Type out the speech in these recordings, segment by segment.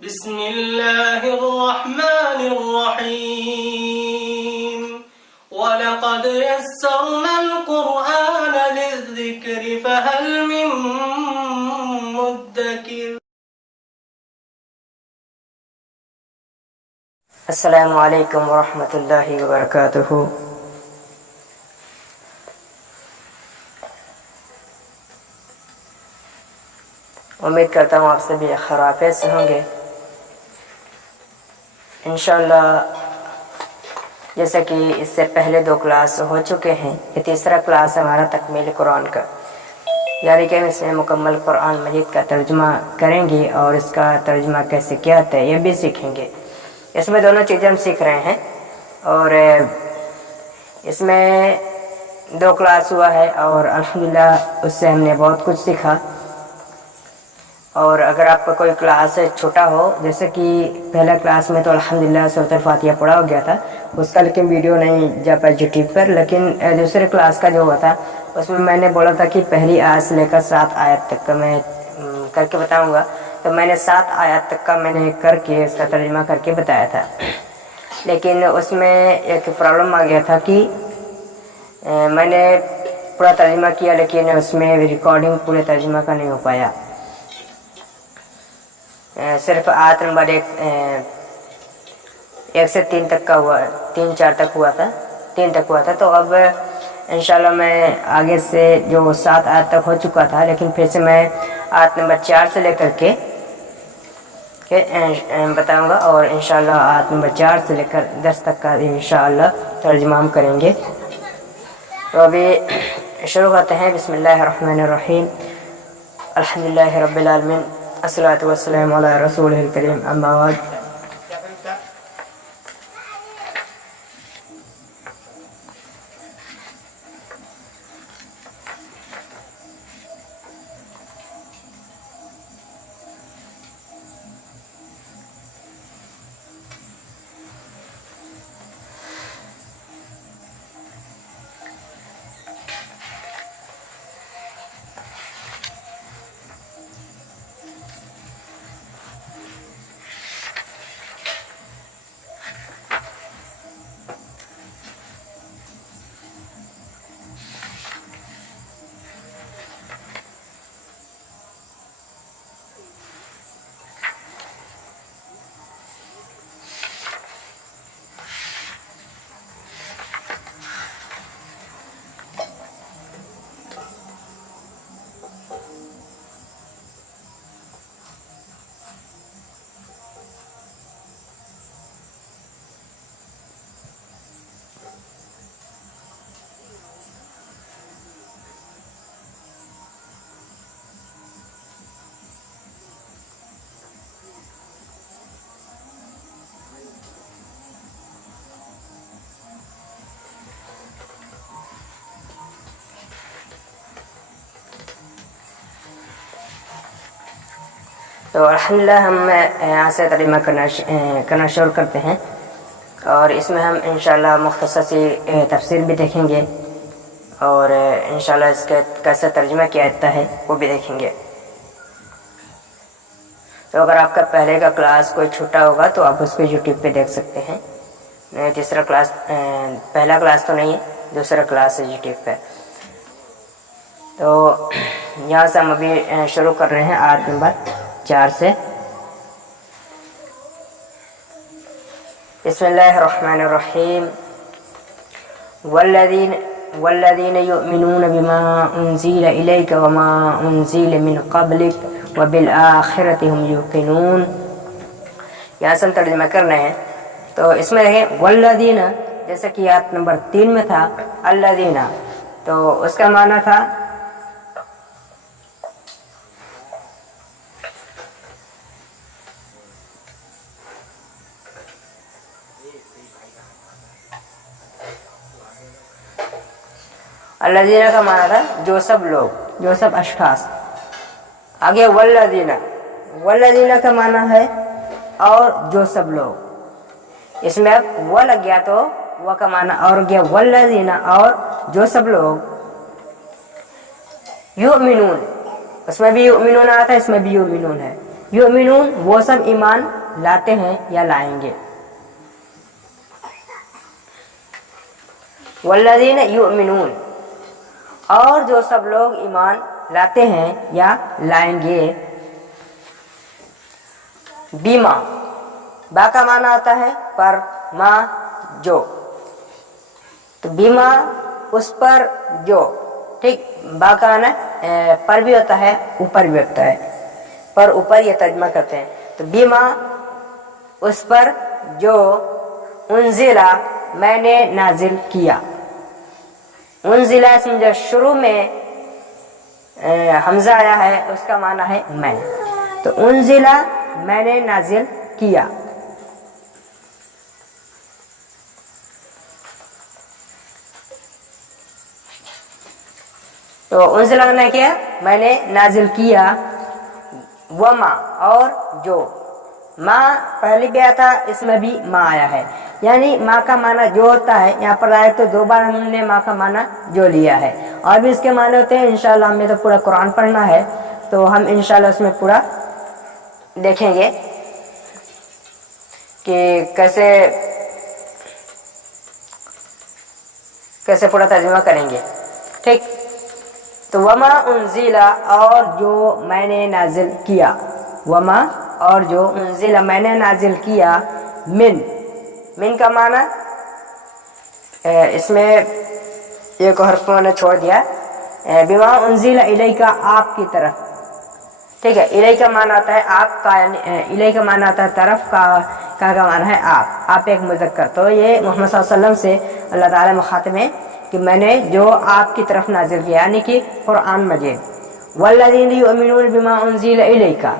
بسم الله الرحمن الرحيم ولقد يسرنا القرآن للذكر فهل من مدكر. السلام علیکم ورحمۃ اللہ وبرکاتہ. امید کرتا ہوں آپ سبھی خیریت سے ہوں گے. انشاءاللہ جیسا کہ اس سے پہلے 2 کلاس ہو چکے ہیں، یہ تیسرا کلاس ہمارا تکمیل قرآن کا، یعنی کہ اس میں مکمل قرآن مجید کا ترجمہ کریں گے اور اس کا ترجمہ کیسے کیا ہوتا ہے یہ بھی سیکھیں گے. اس میں دونوں چیزیں ہم سیکھ رہے ہیں اور اس میں 2 کلاس ہوا ہے اور الحمدللہ اس سے ہم نے بہت کچھ سیکھا. اور اگر آپ کا کوئی کلاس چھوٹا ہو، جیسے کہ پہلا کلاس میں تو الحمدللہ سورۃ الفاتحہ پڑھا ہو گیا تھا، اس کا لیکن ویڈیو نہیں جا پائی یوٹیوب پر، لیکن دوسرے کلاس کا جو ہوا تھا اس میں میں نے بولا تھا کہ پہلی آیت سے لے کر 7 آیت تک کا میں کر کے بتاؤں گا. تو میں نے 7 آیت تک کا میں نے کر کے اس کا ترجمہ کر کے بتایا تھا، لیکن اس میں ایک پرابلم آ گیا تھا کہ میں نے پورا ترجمہ کیا لیکن اس میں ریکارڈنگ پورے ترجمہ کا نہیں ہو پایا. صرف آیت نمبر 1 سے 3 تک کا ہوا، 3-4 تک ہوا تھا، 3 تک ہوا تھا. تو اب انشاءاللہ میں آگے سے جو 7 آیت تک ہو چکا تھا، لیکن پھر سے میں آیت نمبر 4 سے لے کر کے بتاؤں گا اور انشاءاللہ آیت نمبر 4 سے لے کر 10 تک کا انشاءاللہ ترجمہ ہم کریں گے. تو ابھی شروع کرتے ہیں. بسم اللہ الرحمن الرحیم. الحمدللہ رب العالمین، الصلاۃ والسلام علی رسولہ الکریم، اما بعد. تو الحمدللہ ہم یہاں سے ترجمہ کرنا شروع کرتے ہیں اور اس میں ہم انشاءاللہ مختصر سی تفسیر بھی دیکھیں گے اور انشاءاللہ اس کا کیسے ترجمہ کیا جاتا ہے وہ بھی دیکھیں گے. تو اگر آپ کا پہلے کا کلاس کوئی چھوٹا ہوگا تو آپ اس کو یوٹیوب پہ دیکھ سکتے ہیں. تیسرا کلاس، پہلا کلاس تو نہیں ہے، دوسرا کلاس ہے یوٹیوب پہ. تو یہاں سے ہم ابھی شروع کر رہے ہیں آیت نمبر 4 سے. بسم اللہ الرحمن الرحیم. والذین یؤمنون بما انزل الیک وما انزل من قبلک وبالآخرۃ هم یوقنون. یہاں سے ہم ترجمہ کر رہے ہیں. تو اس میں دیکھیں والذین، جیسے کہ آیت نمبر 3 میں تھا الذین، تو اس کا معنی تھا الذین کا معنی تھا جو سب لوگ، جو سب اشخاص. آگے والذین کا معنی ہے اور جو سب لوگ. اس میں اب وہ لگ گیا تو وہ کا معنی اور گیا والذین، اور جو سب لوگ یؤمنون، اس میں بھی یؤمنون آتا ہے، اس میں بھی یؤمنون ہے. युमिनून वो सब ईमान लाते हैं या लाएंगे। वल्लज़ीन युमिनून और जो सब लोग ईमान लाते हैं या लाएंगे। बीमा बा का माना आता है पर, मा जो, तो बीमा उस पर जो, ठीक। बा का माना पर भी होता है ऊपर भी होता है, पर ऊपर ये तर्जमा करते हैं। तो बीमा उस पर जो उनजिला मैंने नाजिल किया। उनजिला इसमें जो शुरू में हमजा आया है उसका माना है मैं, तो उनजिला मैंने नाजिल किया। तो उनजिला ने किया मैंने नाजिल किया। वमा और जो, माँ पहले भी आया था इसमें भी माँ आया है, यानी माँ का माना जो होता है यहाँ पर आया तो दो बार हमने माँ का माना जो लिया है। और भी इसके माने होते हैं। इंशाल्लाह हमें तो पूरा कुरान पढ़ना है तो हम इंशाल्लाह उसमें पूरा देखेंगे कि कैसे पूरा तर्जुमा करेंगे, ठीक। तो वमा उनजिला और जो मैंने नाजिल किया, वमा और जो उनजिला मैंने नाजिल किया। मिन का माना इसमें एक हर्फ मैंने छोड़ दिया, बिमा उनजिला इलैका आपकी तरफ, ठीक है। इलै का माना आता है आप का, यानी इलै का माना आता है तरफ का माना है आप एक मुज़क्कर। तो ये मोहम्मद सल्लल्लाहु अलैहि वसल्लम से अल्लाह ताला मुखातिब है कि मैंने जो आपकी तरफ नाजिल किया, यानी कि कुरान मजीद। वल्लज़ीना युमिनून बिमा उनज़िला इलैका,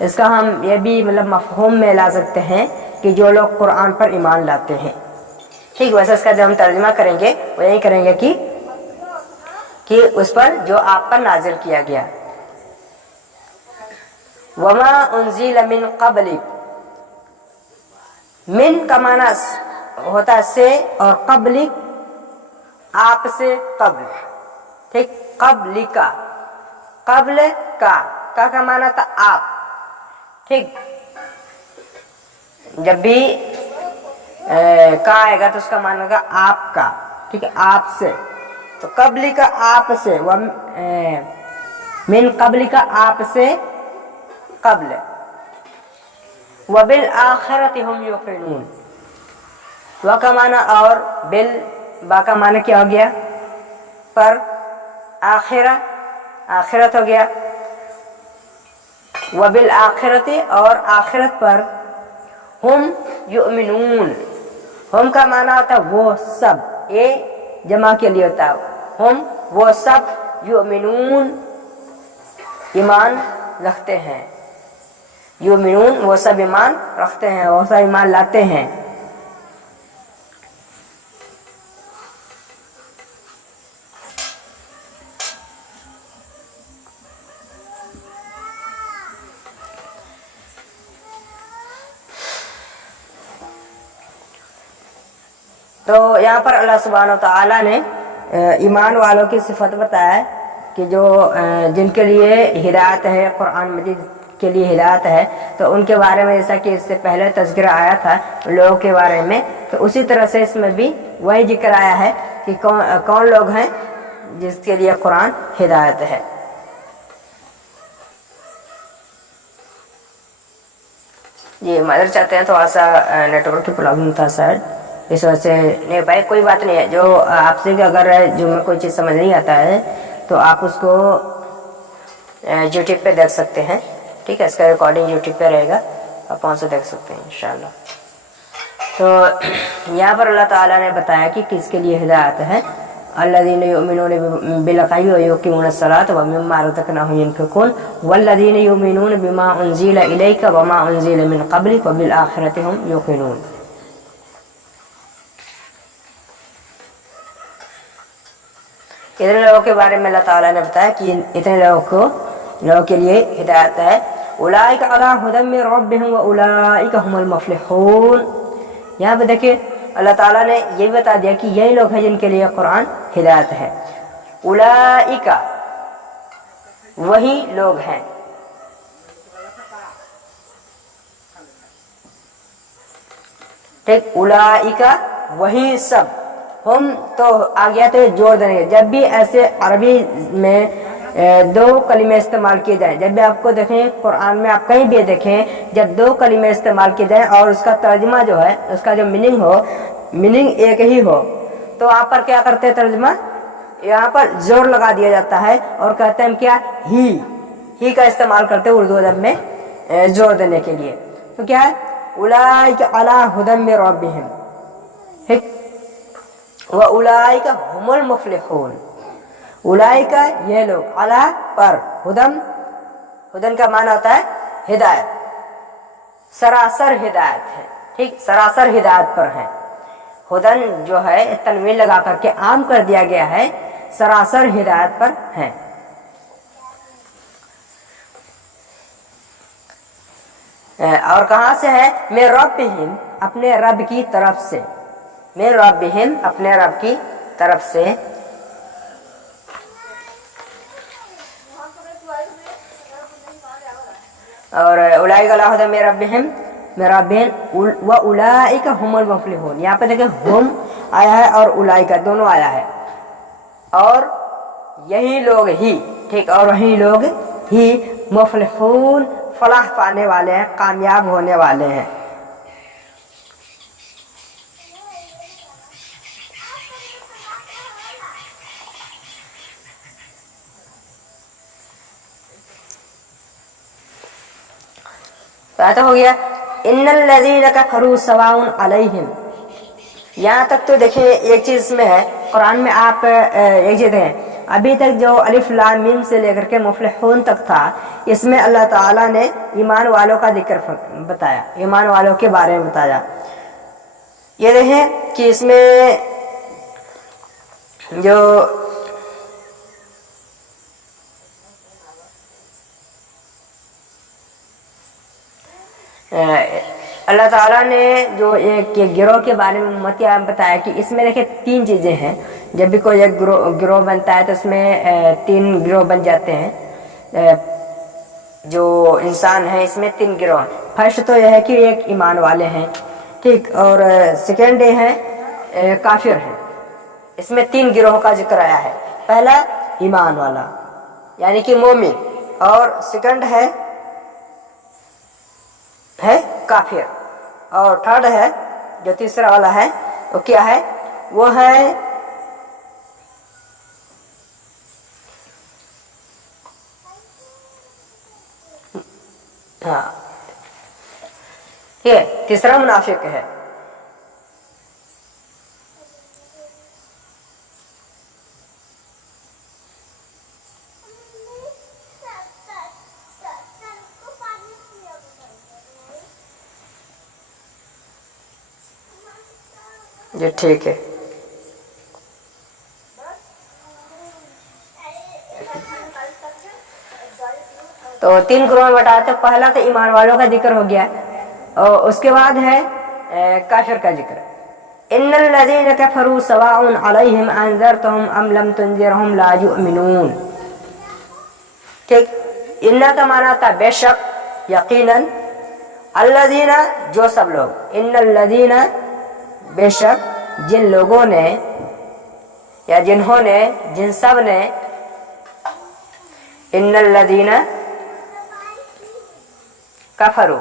इसका हम ये भी मतलब मफ़हूम में ला सकते हैं कि जो लोग कुरान पर ईमान लाते हैं, ठीक। वैसे इसका जब हम तर्जुमा करेंगे वो यही करेंगे कि उस पर जो आप पर नाजिल किया गया। वमा उनज़िला मिन क़ब्लिक, मिन का माना होता है से और क़ब्लिक आप से कब्ल, ठीक। क़ब्लिका, क़ब्ल का माना था आप, ठीक। जब भी का आएगा तो उसका माना होगा आपका, ठीक है, आपसे। तो क़ब्लिका आप से, मिन क़ब्लिका आप से क़ब्ल। वबिल आखिरति हुम युक़िनून, व का माना और, बिल बा का माना क्या हो गया पर, आखिरत हो गया। वबिल आखिरति और आखिरत पर, हुम युमिनून, हम का माना होता है वो सब, ये जमा के लिए होता है, हम वो सब, युमिनून ईमान रखते हैं, युमिनून वो सब ईमान रखते हैं, वो सब ईमान लाते हैं। तो यहाँ पर अल्लाह सुब्हानहू व तआला ने ईमान वालों की सिफत बताया कि जो जिनके लिए हिदायत है, कुरान मजीद के लिए हिदायत है, तो उनके बारे में जैसा कि इससे पहले तज़किरा आया था लोगों के बारे में, तो उसी तरह से इसमें भी वही जिक्र आया है कि कौन लोग हैं जिसके लिए कुरान हिदायत है। जी मदर चाहते हैं, थोड़ा सा नेटवर्क की प्रॉब्लम था सर, इस वजह से नहीं पाए। कोई बात नहीं है, जो आपसे अगर जो में कोई चीज़ समझ नहीं आता है तो आप उसको यूट्यूब पे देख सकते हैं, ठीक है। इसका रिकॉर्डिंग यूट्यूब पे रहेगा, आप वहाँ से देख सकते हैं इंशाल्लाह। तो यहाँ पर अल्लाह ताला ने बताया कि किसके लिए हिदायत है। अल्लज़ीना युमिनूना बिल ग़ैबि व युक़ीमूना अस्सलाता व मिम्मा रज़क़नाहुम युनफ़िक़ून वल्लज़ीना युमिनूना बिमा उनज़िला इलैका व मा उनज़िला मिन क़ब्लिक व बिल आख़िरति हुम युक़िनून। इतने लोगों के बारे में अल्लाह ताला ने बताया कि इतने लोगों के लिए हिदायत है। उलाइका अला हुदम मिन रब्बिहिम व उलाइका हुमुल मुफ़्लिहून। यहाँ पे देखिए अल्लाह ताला ने ये भी बता दिया कि यही लोग हैं जिनके लिए कुरान हिदायत है। उलाइका वही लोग हैं, ठीक, उलाइका वही सब, हम तो आ गया तो जोड़ देंगे। जब भी ऐसे अरबी में दो कलिमे इस्तेमाल किए जाएं, जब भी आपको देखें कुरान में, आप कहीं भी देखें जब दो कलिमे इस्तेमाल किए जाएं और उसका तर्जमा जो है, उसका जो मीनिंग हो, मीनिंग एक ही हो, तो वहाँ पर क्या करते हैं तर्जमा, यहाँ पर जोर लगा दिया जाता है और कहते हैं क्या, ही का इस्तेमाल करते हैं उर्दू अदब में जोर देने के लिए। तो क्या है, उलाइका अला हुदम मिर रब्बिहिम, ठीक, व उलाइका हुमुल मुफ्लिहून, उलाइका ये लोग, अला पर, हुदन का माना होता है हिदायत, सरासर हिदायत है, ठीक, सरासर हिदायत पर है। हुदन जो है तनवीन लगा करके आम कर दिया गया है, सरासर हिदायत पर है। और कहाँ से है, मेरे रब्बिहिम, अपने रब की तरफ से, मेरे रब्बिहिम, अपने रब की तरफ से। और उलाइका अला हुदम मिर रब्बिहिम व उलाइका हुमुल मुफ्लिहून, यहाँ पे देखिए हुम आया है और उलाइका दोनों आया है, और यही लोग ही, ठीक, और वही लोग ही मुफ्लिहून, फलाह पाने वाले हैं, कामयाब होने वाले हैं। तो हो गया इन्नल लज़ीना कफ़रू सवाउन अलैहिम। यहाँ तक तो देखिए एक चीज़ में है, कुरान में आप एक चीज़ है, अभी तक जो अलिफ लाम मीम से लेकर के मुफ्लिहून तक था, इसमें अल्लाह ताला ने ईमान वालों का जिक्र बताया, ईमान वालों के बारे में बताया। ये देखें कि इसमें जो अल्लाह ताला ने जो एक गिरोह के बारे में मतिया बताया कि इसमें देखिए तीन चीज़ें हैं। जब भी कोई एक गिरोह बनता है तो इसमें तीन गिरोह बन जाते हैं। जो इंसान है इसमें तीन गिरोह। फर्स्ट तो यह है कि एक ईमान वाले हैं, ठीक, और सेकेंड ये है काफिर है। इसमें तीन गिरोह का जिक्र आया है। पहला ईमान वाला यानी कि मोमिन, और सेकंड है काफिर, और थर्ड है जो तीसरा वाला है वो क्या है, वो है हाँ ठीक है, तीसरा मुनाफिक है। ये ठीक है। तो तीन ग्रोह में बताया। तो पहला तो ईमान वालों का जिक्र हो गया, और उसके बाद है काफिर का जिक्र। इन्नल लज़ीना कफ़रू सवाउन अलैहिम अंज़रतहुम अम लम तुनज़िरहुम ला युमिनून। ठीक, इन्ना का माना था बेशक, यकीनन, अल्लज़ीना जो सब लोग, इन्नल लज़ीना बेशक जिन लोगों ने या जिन्होंने, जिन सब ने, इन्नल लज़ीना कफरू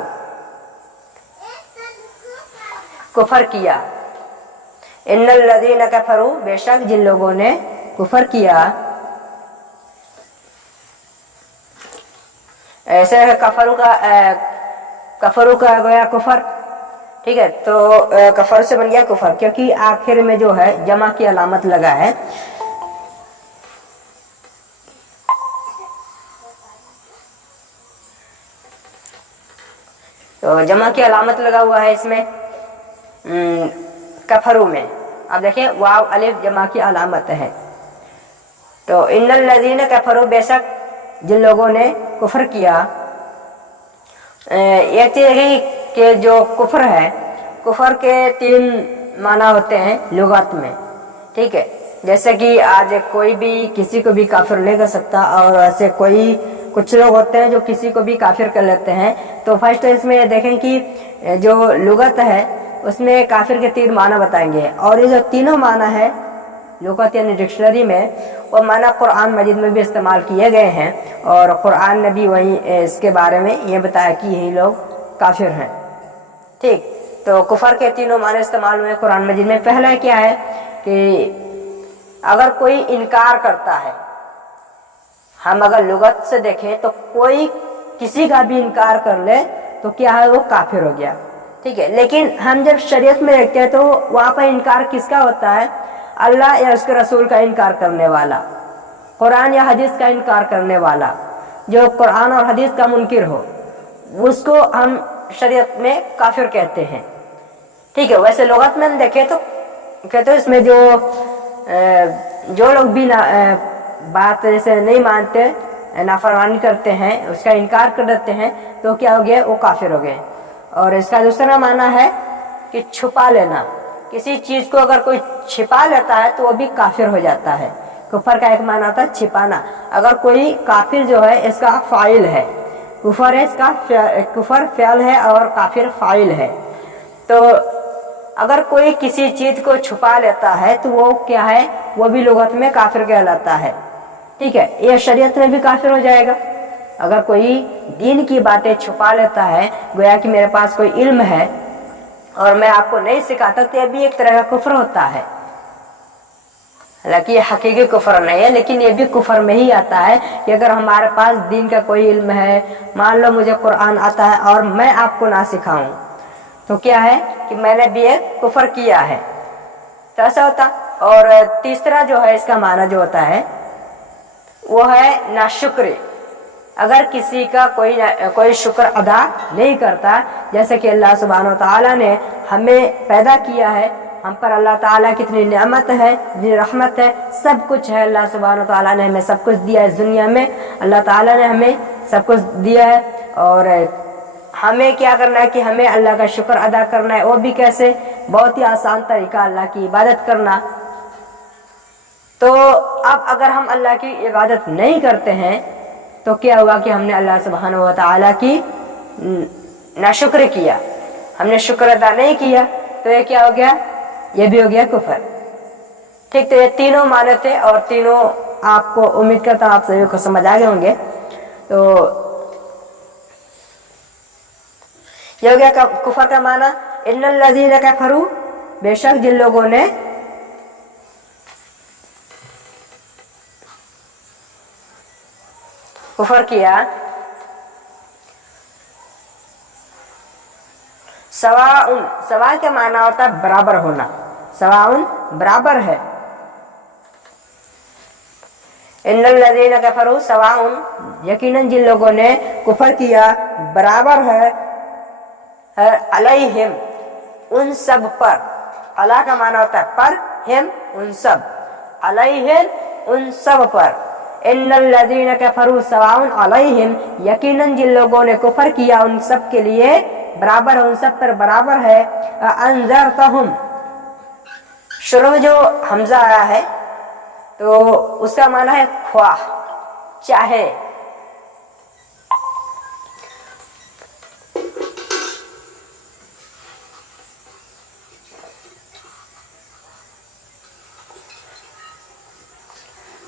कुफर किया, इन्नल लज़ीना कफरू बेशक जिन लोगों ने कुफर किया। ऐसे कफरू का गया कुफर, ठीक है। तो कफर से बन गया कुफर, क्योंकि आखिर में जो है जमा की अलामत लगा है। तो जमा की अलामत लगा हुआ है इसमें कफरू में। अब देखिए वाव अलिफ जमा की अलामत है। तो इन्नल लज़ीना कफरू बेशक जिन लोगों ने कुफर किया। एक चीज है कि जो कुफर है, कुफर के तीन माना होते हैं लुगत में, ठीक है। जैसे कि आज कोई भी किसी को भी काफिर नहीं कर सकता, और ऐसे कुछ लोग होते हैं जो किसी को भी काफिर कर लेते हैं। तो फर्स्ट इसमें देखें कि जो लुगत है اس میں کافر کے 3 معنی بتائیں گے، اور یہ جو تینوں معنی ہے لغت یعنی ڈکشنری میں، وہ معنی قرآن مجید میں بھی استعمال کیے گئے ہیں، اور قرآن نے بھی وہیں اس کے بارے میں یہ بتایا کہ یہی لوگ کافر ہیں۔ ٹھیک، تو کفر کے تینوں معنی استعمال ہوئے قرآن مجید میں۔ پہلا کیا ہے کہ اگر کوئی انکار کرتا ہے، ہم اگر لغت سے دیکھیں تو کوئی کسی کا بھی انکار کر لے تو کیا ہے، وہ کافر ہو گیا، ٹھیک ہے۔ لیکن ہم جب شریعت میں دیکھتے ہیں تو وہاں پر انکار کس کا ہوتا ہے؟ اللہ یا اس کے رسول کا انکار کرنے والا، قرآن یا حدیث کا انکار کرنے والا، جو قرآن اور حدیث کا منکر ہو، اس کو ہم شریعت میں کافر کہتے ہیں، ٹھیک ہے۔ ویسے لغت میں ہم دیکھیں تو کہتے ہیں اس میں جو لوگ بھی بات جیسے نہیں مانتے، نافرمانی کرتے ہیں، اس کا انکار کر دیتے ہیں، تو کیا ہو گیا؟ وہ کافر ہو گئے۔ اور اس کا دوسرا معنی ہے کہ چھپا لینا، کسی چیز کو اگر کوئی چھپا لیتا ہے تو وہ بھی کافر ہو جاتا ہے۔ کفر کا ایک معنی ہوتا ہے چھپانا۔ اگر کوئی کافر جو ہے اس کا فاعل ہے، کفر ہے، اس کا کفر فعل ہے اور کافر فاعل ہے، تو اگر کوئی کسی چیز کو چھپا لیتا ہے تو وہ کیا ہے؟ وہ بھی لغت میں کافر کہلاتا ہے، ٹھیک ہے۔ یہ شریعت میں بھی کافر ہو جائے گا۔ اگر کوئی دین کی باتیں چھپا لیتا ہے، گویا کہ میرے پاس کوئی علم ہے اور میں آپ کو نہیں سکھاتا، تو یہ بھی ایک طرح کا کفر ہوتا ہے۔ حالانکہ یہ حقیقی کفر نہیں ہے، لیکن یہ بھی کفر میں ہی آتا ہے کہ اگر ہمارے پاس دین کا کوئی علم ہے، مان لو مجھے قرآن آتا ہے اور میں آپ کو نہ سکھاؤں، تو کیا ہے کہ میں نے بھی ایک کفر کیا ہے، تو ایسا ہوتا۔ اور تیسرا جو ہے اس کا معنی جو ہوتا ہے وہ ہے ناشکری۔ اگر کسی کا کوئی شکر ادا نہیں کرتا، جیسے کہ اللہ سبحانہ و تعالیٰ نے ہمیں پیدا کیا ہے، ہم پر اللہ تعالیٰ کی اتنی نعمت ہے، اتنی رحمت ہے، سب کچھ ہے، اللہ سبحانہ و تعالیٰ نے ہمیں سب کچھ دیا ہے اس دنیا میں، اللہ تعالیٰ نے ہمیں سب کچھ دیا ہے، اور ہمیں کیا کرنا ہے کہ ہمیں اللہ کا شکر ادا کرنا ہے۔ وہ بھی کیسے؟ بہت ہی آسان طریقہ، اللہ کی عبادت کرنا۔ تو اب اگر ہم اللہ کی عبادت نہیں کرتے ہیں تو کیا ہوا کہ ہم نے اللہ سبحانہ و تعالیٰ کی ناشکر کیا، ہم نے شکر ادا نہیں کیا، تو یہ کیا ہو گیا؟ یہ بھی ہو گیا کفر، ٹھیک۔ تو یہ تینوں معنی تھے، اور تینوں آپ کو امید کرتا ہوں آپ سبھی کو سمجھ آ گئے ہوں گے۔ تو یہ ہو گیا کفر کا معنی۔ ان الذین کفروا، بے شک جن لوگوں نے کفر کیا، سواء کا معنی ہوتا ہے برابر ہونا، سواء برابر ہے۔ ان الذین کفروا سواء، یقیناً جن لوگوں نے کفر کیا برابر ہے، علیہم ان سب پر، علی کا معنی ہوتا ہے پر، ہم ان سب، علیہم ان سب پر۔ ان الذین کفروا سواء علیہم، یقیناً جن لوگوں نے کفر کیا ان سب کے لیے برابر ہے، ان سب پر برابر ہے۔ انذرتہم، شروع میں جو حمزہ آیا ہے تو اس کا معنی ہے خواہ، چاہے۔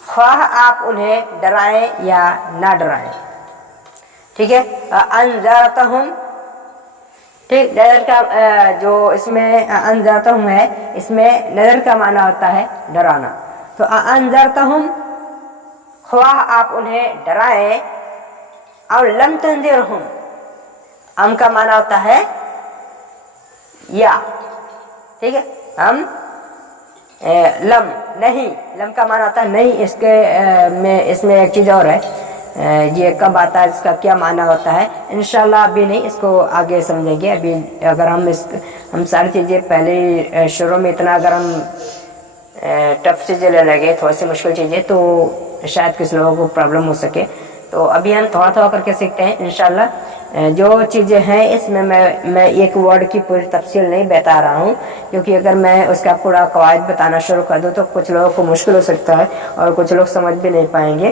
خواہ آپ انہیں ڈرائیں یا نہ ڈرائیں، ٹھیک ہے۔ انذرتہم، ٹھیک۔ نذر کا جو اس میں انذرتہم ہے، اس میں نذر کا معنی ہوتا ہے ڈرانا، تو انذرتہم، خواہ آپ انہیں ڈرائیں، اور لم تنذرہم، ام کا معنی ہوتا ہے یا، ٹھیک ہے۔ ہم لم نہیں، لم کا معنی ہوتا ہے نہیں، اس میں ایک چیز اور ہے، یہ کب آتا ہے، اس کا کیا معنی ہوتا ہے، انشاءاللہ ابھی نہیں، اس کو آگے سمجھیں گے۔ ابھی اگر ہم ساری چیزیں پہلے شروع میں اتنا اگر ہم ٹف چیزیں لے لگے، تھوڑی سی مشکل چیزیں، تو شاید کچھ لوگوں کو پرابلم ہو سکے، تو ابھی ہم تھوڑا تھوڑا کر کے سیکھتے ہیں انشاءاللہ۔ جو چیزیں ہیں اس میں میں ایک ورڈ کی پوری تفصیل نہیں بتا رہا ہوں، کیونکہ اگر میں اس کا پورا قواعد بتانا شروع کر دوں تو کچھ لوگوں کو مشکل ہو سکتا ہے اور کچھ لوگ سمجھ بھی نہیں پائیں گے،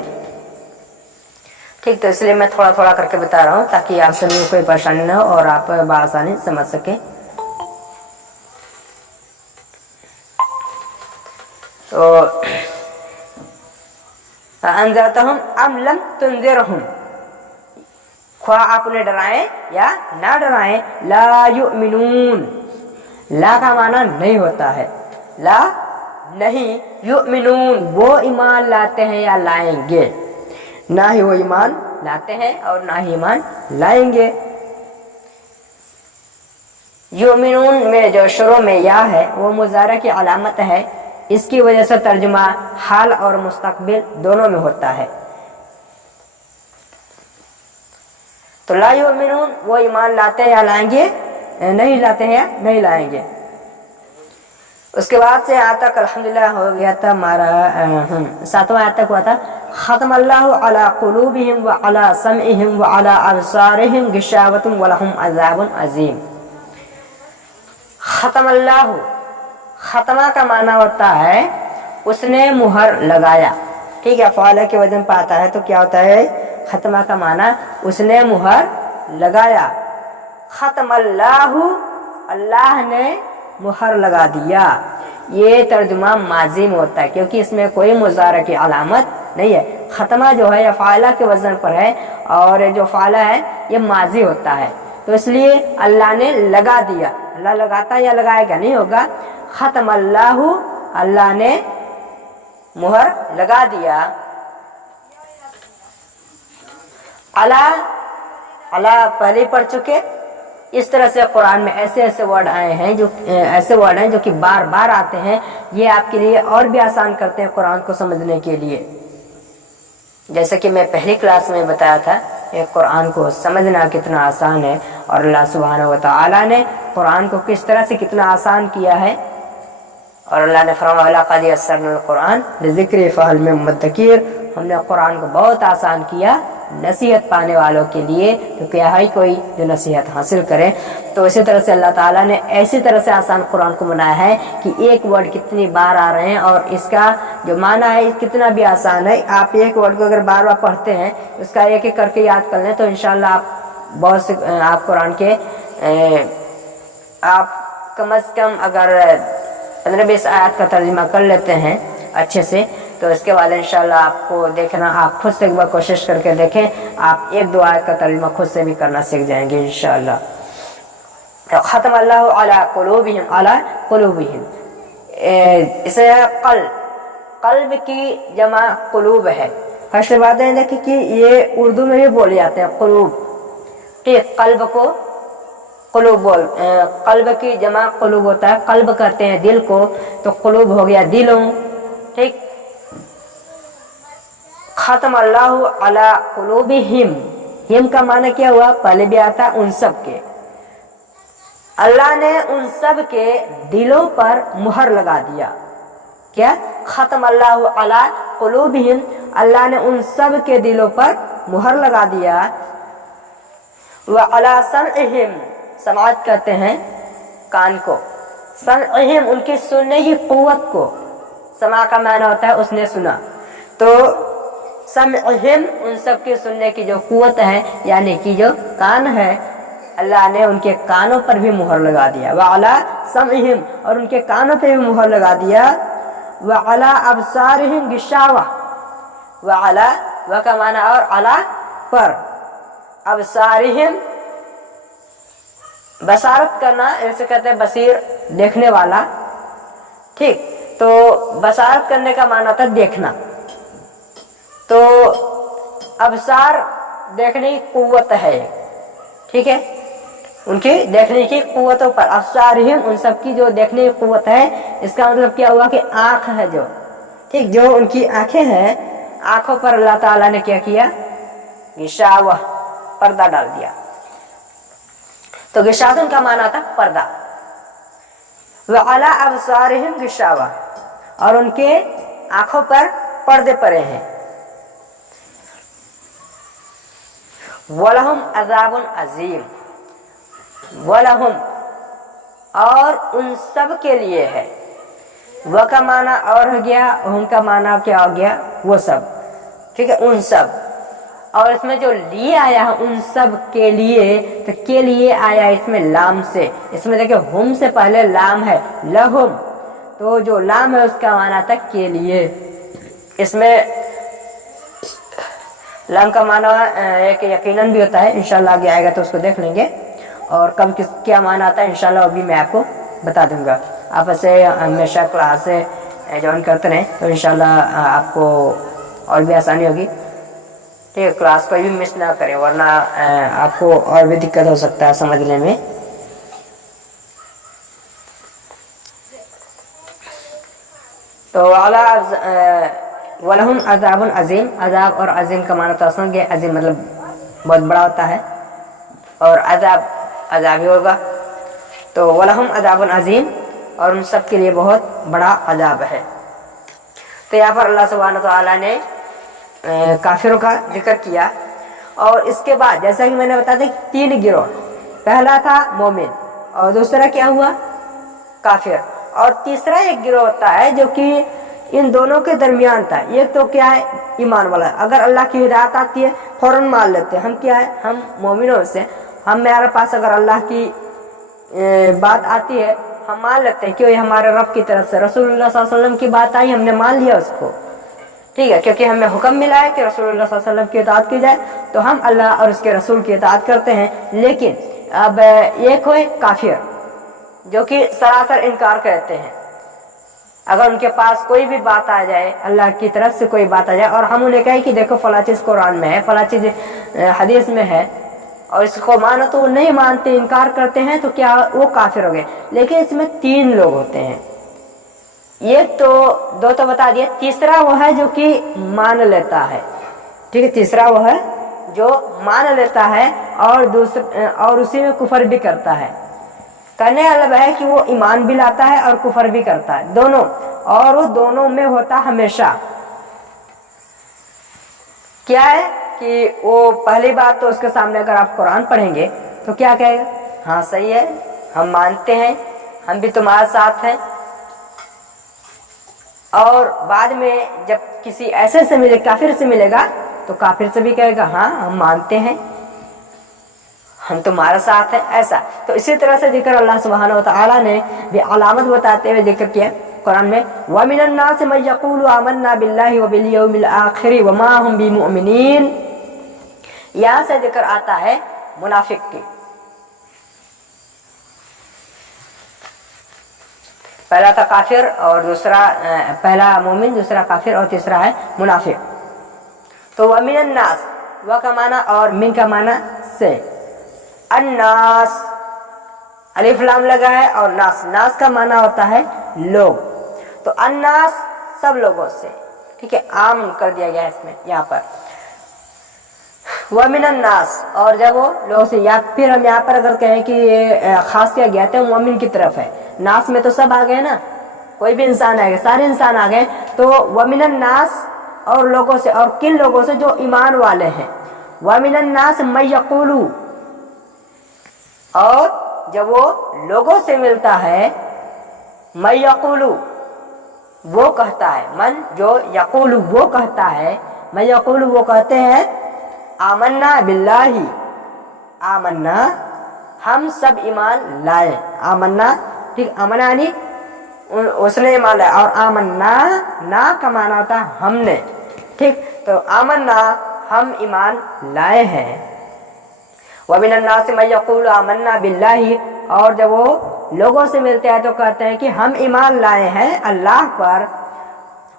ٹھیک۔ تو اس لیے میں تھوڑا تھوڑا کر کے بتا رہا ہوں تاکہ آپ سبھی کو کوئی پریشانی نہ ہو اور آپ بآسانی سمجھ سکیں۔ تو انذرتہم ام لم تنذرہم، خواہ آپ انہیں ڈرائیں یا نہ ڈرائیں، لا یؤمنون، لا کا معنی نہیں ہوتا ہے، لا نہیں، یؤمنون وہ ایمان لاتے ہیں یا لائیں گے، نہ ہی وہ ایمان لاتے ہیں اور نہ ہی ایمان لائیں گے۔ یؤمنون میں جو شروع میں یا ہے وہ مضارع کی علامت ہے، اس کی وجہ سے ترجمہ حال اور مستقبل دونوں میں ہوتا ہے۔ تو لا یؤمنون وہ ایمان لاتے ہیں یا لائیں گے، نہیں لاتے ہیں یا نہیں لائیں گے۔ اس کے بعد سے آیت تک الحمدللہ ہو گیا تھا ہمارا 7واں آیت تک ہوا تھا، ختم اللہ علی قلوبہم وعلی سمعہم وعلی ابصارہم غشاوۃ ولہم عذاب عظیم۔ ختم اللہ، ختمہ کا معنی ہوتا ہے اس نے مہر لگایا، ٹھیک ہے، فعال کے وزن پہ آتا ہے تو کیا ہوتا ہے، ختمہ کا معنی اس نے مہر لگایا۔ ختم اللہ، اللہ نے مہر لگا دیا، یہ ترجمہ ماضی میں ہوتا ہے کیونکہ اس میں کوئی مضارع کی علامت نہیں ہے۔ ختمہ جو ہے یہ فاعلہ کے وزن پر ہے اور جو فاعلہ ہے یہ ماضی ہوتا ہے، تو اس لیے اللہ نے لگا دیا، اللہ لگاتا یا لگائے گا نہیں ہوگا، ختم اللہ، اللہ نے مہر لگا دیا۔ اللہ پہلے پڑھ چکے، اس طرح سے قرآن میں ایسے ورڈ آئے ہیں جو کہ بار بار آتے ہیں، یہ آپ کے لیے اور بھی آسان کرتے ہیں قرآن کو سمجھنے کے لیے۔ جیسے کہ میں پہلی کلاس میں بتایا تھا کہ قرآن کو سمجھنا کتنا آسان ہے اور اللہ سبحانہ و تعالیٰ نے قرآن کو کس طرح سے کتنا آسان کیا ہے، اور اللہ نے فرمایا وَلَقَدْ يَسَّرْنَا الْقُرْآنَ لِلذِّكْرِ فَهَلْ مِن مُّدَّكِرٍ، ہم نے قرآن کو بہت آسان کیا نصیحت پانے والوں کے لیے، تو کیا ہے کوئی جو نصیحت حاصل کرے۔ تو اسی طرح سے اللہ تعالیٰ نے ایسی طرح سے آسان قرآن کو بنایا ہے کہ ایک ورڈ کتنی بار آ رہے ہیں اور اس کا جو معنی ہے کتنا بھی آسان ہے۔ آپ ایک ورڈ کو اگر بار بار پڑھتے ہیں، اس کا ایک ایک کر کے یاد کر لیں تو انشاءاللہ آپ بہت سے آپ قرآن کے آپ کم از کم اگر 15-20 آیات کا ترجمہ کر لیتے ہیں اچھے سے، تو اس کے بعد انشاءاللہ آپ کو دیکھنا، آپ خود سے ایک بار کوشش کر کے دیکھیں، آپ 1-2 آیت کا ترجمہ خود سے بھی کرنا سیکھ جائیں گے انشاءاللہ۔ ختم اللہ علی قلوبہم، علی قلوبہم، اسے قلب کی جمع قلوب ہے۔ فرسٹ بات ہے دیکھیں کہ یہ اردو میں بھی بولے جاتے ہیں قلوب، ٹھیک، قلب کو قلوب قلب کی جمع قلوب ہوتا ہے، قلب کہتے ہیں دل کو، تو قلوب ہو گیا دلوں، ٹھیک۔ ختم اللہ علی قلوبہم، ہم کا معنی کیا ہوا، پہلے بھی آتا ان سب کے، اللہ نے ان سب کے دلوں پر مہر لگا دیا، کیا، ختم اللہ علی قلوبہم، اللہ نے ان سب کے دلوں پر مہر لگا دیا۔ وعلی سمعہم، سماعت کہتے ہیں کان کو، سمعہم ان کی سننے کی قوت کو، سماع کا معنی ہوتا ہے اس نے سنا، تو سمعہم ان سب کے سننے کی جو قوت ہے یعنی کہ جو کان ہے، اللہ نے ان کے کانوں پر بھی مہر لگا دیا۔ وعلی سمعہم، اور ان کے کانوں پہ بھی مہر لگا دیا۔ وعلی ابصارہم غشاوہ، وعلی و کا معنی اور علی پر، ابصارہم بصارت کرنا، اسے کہتے ہیں بصیر، دیکھنے والا، ٹھیک، تو بصارت کرنے کا معنی ہوتا ہے دیکھنا، تو ابصار دیکھنے کی قوت ہے، ٹھیک ہے، ان کی دیکھنے کی قوتوں پر، ابصارہم ان سب کی جو دیکھنے کی قوت ہے، اس کا مطلب کیا ہوا کہ آنکھ ہے جو، ٹھیک، جو ان کی آنکھیں ہیں، آنکھوں پر اللہ تعالیٰ نے کیا کیا، غشاوہ، پردہ ڈال دیا، تو غشاوہ کا معنی تھا پردہ۔ وعلی ابصارہم غشاوہ، اور ان کے آنکھوں پر پردے پڑے ہیں۔ وَلَهُمْ عَذَابٌ عَظِيمٌ، وَلَهُمْ، اور ان سب کے لیے ہے، وہ کا معنی اور ہو گیا، ہم کا معنی کیا ہو گیا، وہ سب، ٹھیک ہے، ان سب، اور اس میں جو لیے آیا ہے ان سب کے لیے، تو کے لیے آیا اس میں لام سے، اس میں دیکھیں ہم سے پہلے لام ہے، لہم، تو جو لام ہے اس کا معنی تھا کے لیے. اس میں لام کا معنی ایک یقیناً بھی ہوتا ہے، انشاءاللہ آگے آئے گا تو اس کو دیکھ لیں گے، اور کب کس کیا معنی آتا ہے انشاءاللہ وہ بھی میں آپ کو بتا دوں گا. آپ ایسے ہمیشہ کلاس جوائن کرتے رہیں تو انشاءاللہ آپ کو اور بھی آسانی ہوگی. ٹھیک ہے، کلاس کوئی بھی مس نہ کریں ورنہ آپ کو اور بھی دقت ہو سکتا ہے سمجھنے میں. تو وَلَهُمْ عَذَابٌ عَظِيمٌ، عذاب اور عظیم کا معنی تو آسان ہے، عظیم مطلب بہت بڑا ہوتا ہے، اور عذاب عذاب ہی ہوگا. تو وَلَهُمْ عَذَابٌ عَظِيمٌ، اور ان سب کے لیے بہت بڑا عذاب ہے. تو یہاں پر اللہ سبحانہ وتعالیٰ نے کافروں کا ذکر کیا، اور اس کے بعد جیسا کہ میں نے بتایا تھا 3 گروہ، پہلا تھا مومن، اور دوسرا کیا ہوا کافر، اور تیسرا ایک گروہ ہوتا ہے جو کہ ان دونوں کے درمیان تھا. ایک تو کیا ہے ایمان والا، اگر اللہ کی ہدایت آتی ہے فوراً مان لیتے ہیں، ہم کیا ہے ہم مومنوں سے، ہمارے پاس اگر اللہ کی بات آتی ہے ہم مان لیتے ہیں کہ یہ ہمارے رب کی طرف سے، رسول اللہ صلی اللہ علیہ وسلم کی بات آئی ہم نے مان لیا اس کو. ٹھیک ہے، کیونکہ ہمیں حکم ملا ہے کہ رسول اللہ صلی اللہ علیہ وسلم کی اطاعت کی جائے، تو ہم اللہ اور اس کے رسول کی اطاعت کرتے ہیں. لیکن اب ایک ہوئے کافر جو کہ سراسر انکار کرتے ہیں. اگر ان کے پاس کوئی بھی بات آ جائے، اللہ کی طرف سے کوئی بات آ جائے، اور ہم انہیں کہیں کہ دیکھو فلاں چیز قرآن میں ہے، فلاں چیز حدیث میں ہے، اور اس کو مانو تو وہ نہیں مانتے، انکار کرتے ہیں، تو کیا وہ کافر ہو گئے. لیکن اس میں 3 لوگ ہوتے ہیں. ایک تو 2 تو بتا دیا، تیسرا وہ ہے جو کہ مان لیتا ہے. ٹھیک ہے، تیسرا وہ ہے جو مان لیتا ہے اور اسی میں کفر بھی کرتا ہے. کرنے والا ہے کہ وہ ایمان بھی لاتا ہے اور کفر بھی کرتا ہے، دونوں، اور وہ دونوں میں ہوتا ہمیشہ. کیا ہے کہ وہ پہلی بات تو اس کے سامنے اگر آپ قرآن پڑھیں گے تو کیا کہے گا، ہاں صحیح ہے، ہم مانتے ہیں، ہم بھی تمہارے ساتھ ہیں. اور بعد میں جب کسی ایسے سے ملے، کافر سے ملے گا، تو کافر سے بھی کہے گا ہاں ہم مانتے ہیں، ہم تمہارے ساتھ ہیں. ایسا تو اسی طرح سے ذکر اللہ سبحانہ وتعالیٰ نے بھی علامت بتاتے ہوئے ذکر کیا قرآن میں، وَمِنَ النَّاسِ مَن يَقُولُ آمَنَّا بِاللَّهِ وَبِالْيَوْمِ الْآخِرِ وَمَا هُمْ بِمُؤْمِنِينَ. یہاں سے ذکر آتا ہے منافق کی. پہلا تھا کافر، اور دوسرا پہلا مومن، دوسرا کافر، اور تیسرا ہے منافق. تو وَمِنَ النَّاسِ، وہ کا معنی اور من کا معنی سے، الناس الف لام لگا ہے، اور ناس، ناس کا معنی ہوتا ہے لوگ. تو الناس سب لوگوں سے، ٹھیک ہے، عام کر دیا گیا ہے اس میں یہاں پر. وَمِنَ النَّاسِ، اور جب وہ لوگوں سے، یا پھر ہم یہاں پر اگر کہیں کہ یہ خاص کیا گیا تو مومن کی طرف ہے. ناس میں تو سب آ گئے نا، کوئی بھی انسان آ گئے، سارے انسان آ گئے. تو وَمِنَ النَّاسِ، اور لوگوں سے، اور کن لوگوں سے، جو ایمان والے ہیں. وَمِنَ النَّاسِ مَن يَقُولُ، اور جب وہ لوگوں سے ملتا ہے، مَن يَقُولُ وہ کہتا ہے، من جو یقول وہ کہتا ہے، مَن يَقُولُ وہ کہتے ہیں، آمنا باللہ، آمنا ہم سب ایمان لائے. آمنا، ٹھیک، آمنا یعنی اس نے ایمان لایا، اور آمنا نا کا معنی ہوتا ہے ہم نے. ٹھیک، تو آمنا ہم ایمان لائے ہیں. وَمِنَ النَّاسِ مَن يَقُولُ آمَنَّا بِاللَّهِ، اور جب وہ لوگوں سے ملتے ہیں تو کہتے ہیں کہ ہم ایمان لائے ہیں اللہ پر.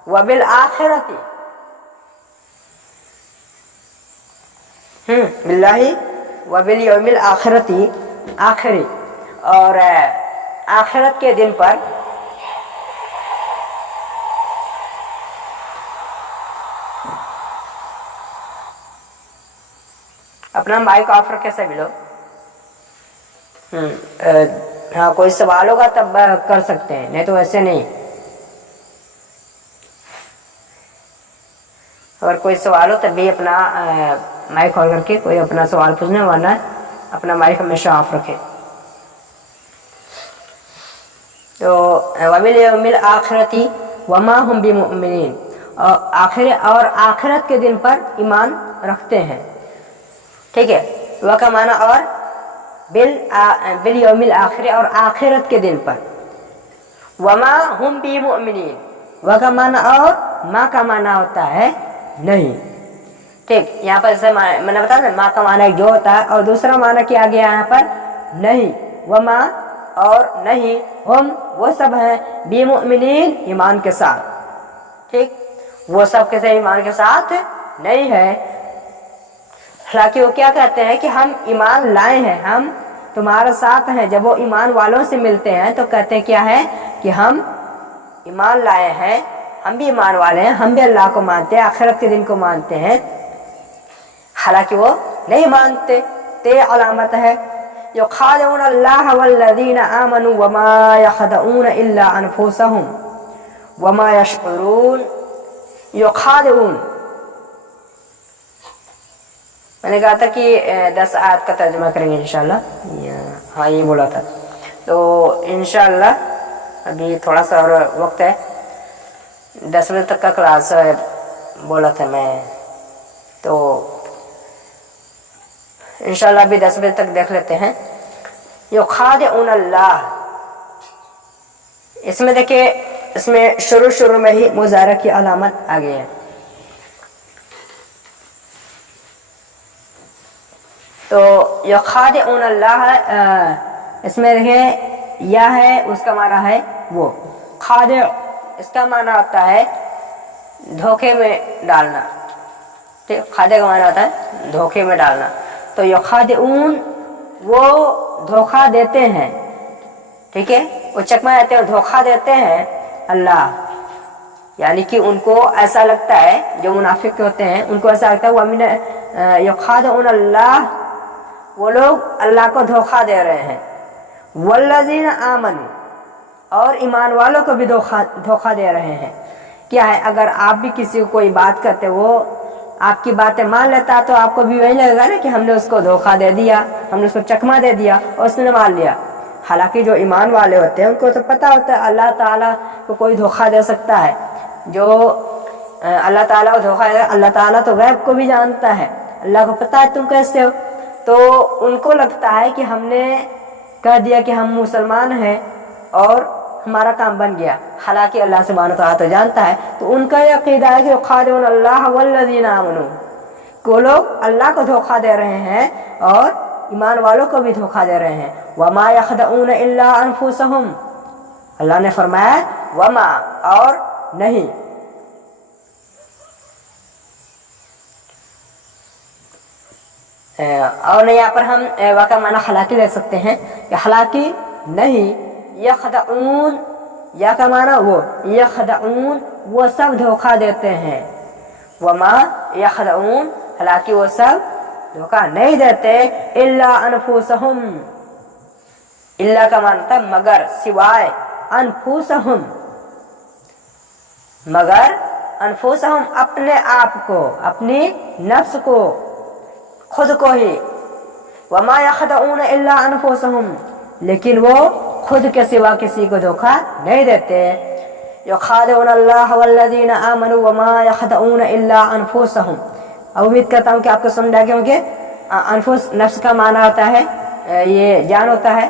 وَبِالْآخِرَةِ، بِاللَّهِ وَبِالْيَوْمِ الْآخِرَةِ، آخری اور آخرت کے دن پر. اپنا مائک آف رکھے سبھی لوگ. ہاں کوئی سوال ہوگا تب کر سکتے ہیں، نہیں تو ویسے نہیں. اگر کوئی سوال ہو تب بھی اپنا مائک آن کر کے کوئی اپنا سوال پوچھنا، ورنہ اپنا مائک ہمیشہ آف رکھے. تو وَبِالْيَوْمِ الْآخِرَةِ وَمَا هُمْ بِمُؤْمِنِينَ، اور آخرت کے دن پر ایمان رکھتے ہیں. ٹھیک ہے، وہ کا معنی اور بالیوم الآخر، اور آخرت کے دن پر. वमा हुम बी मुमिनीन, व का माना और माँ का माना होता है नहीं। ठीक, यहाँ पर जैसे मैंने बताया ना, माँ का माना एक जो होता है और दूसरा माना क्या गया यहाँ पर नहीं, वमा और नहीं, हम वो सब हैं बी मुमिनीन ईमान के साथ। ठीक, वो सब कैसे ईमान के साथ नहीं है। हालांकि वो क्या कहते हैं कि हम ईमान लाए हैं, हम तुम्हारे साथ हैं। जब वो ईमान वालों से मिलते हैं तो कहते हैं क्या है कि हम ईमान लाए हैं, हम भी ईमान वाले हैं, हम भी अल्लाह को मानते हैं, आखिरत के दिन को मानते हैं। हालांकि वो नहीं मानते। ते अलामत है युखादिऊन अल्लाह वल्लज़ीना आमनू वमा यखदऊन इल्ला अनफुसहुम वमा यशउरून। युखादिऊन, मैंने कहा था कि 10 आयत का तर्जुमा करेंगे इंशाल्लाह। हाँ, ये बोला था। तो इंशाल्लाह अभी थोड़ा सा और वक्त है, 10 बजे तक का क्लास बोला था मैं, तो इंशाल्लाह अभी 10 बजे तक देख लेते हैं। युखादिऊन अल्लाह, इसमें देखिए, इसमें शुरू में ही मुजारा की अलामत आ गई है। तो युखादिऊन अल्लाह, इसमें देखिए या है, उसका माना है वो। खादि, इसका माना होता है धोखे में डालना। ठीक, खादे का माना होता है धोखे में डालना। तो युखादिऊन वो धोखा देते हैं। ठीक है, वो चकमा जाते हैं, धोखा देते हैं अल्लाह, यानी कि उनको ऐसा लगता है, जो मुनाफिक होते हैं उनको ऐसा लगता है वो अमीन युखादिऊन अल्लाह, वो लोग अल्लाह को धोखा दे रहे हैं। वल्लज़ीना आमनू, और ईमान वालों को भी धोखा दे रहे हैं। क्या है, अगर आप भी किसी को कोई बात करते, वो आपकी बातें मान लेता तो आपको भी वही लगेगा ना कि हमने उसको धोखा दे दिया, हमने उसको चकमा दे दिया और उसने मान लिया। हालांकि जो ईमान वाले होते हैं उनको तो पता होता है अल्लाह ताला को कोई धोखा दे सकता है। जो अल्लाह ताला को धोखा दे, अल्लाह ताला तो गैब को भी जानता है, अल्लाह को पता है तुम कैसे हो। तो उनको लगता है कि हमने कह दिया कि हम मुसलमान हैं और हमारा काम बन गया, हालांकि अल्लाह सुब्हानहू व तआला तो जानता है। तो उनका यह अक़ीदा है कि युखादिऊन अल्लाह वल्लज़ीना आमनू, वो लोग अल्लाह को धोखा दे रहे हैं और ईमान वालों को भी धोखा दे रहे हैं। वमा यखदऊन इल्ला अनफुसहुम, अल्लाह ने फरमाया वमा, और नहीं। और यहाँ पर हम वाक़ा माना हलाकी ले सकते हैं कि हलाकी नहीं, यखदऊन, या का माना वो, यखदऊन वो सब धोखा देते हैं। वमा यखदऊन, हालांकि वो सब धोखा नहीं देते। इल्ला अनफुसहुम, इल्ला का मानता मगर, सिवाय, अनफुसहुम मगर, अनफुसहुम अपने आप को, अपनी नफ्स को, खुद को ही। वमा यखदऊन इल्ला अनफुसहुम, लेकिन वो खुद के सिवा किसी को धोखा नहीं देते। युखादिऊन अल्लाह वल्लज़ीना आमनू वमा यखदऊन इल्ला अनफुसहुम। अब उम्मीद करता हूँ कि आपको समझ आ गया होंगे। अनफुस नफ्स का माना होता है, ये जान होता है।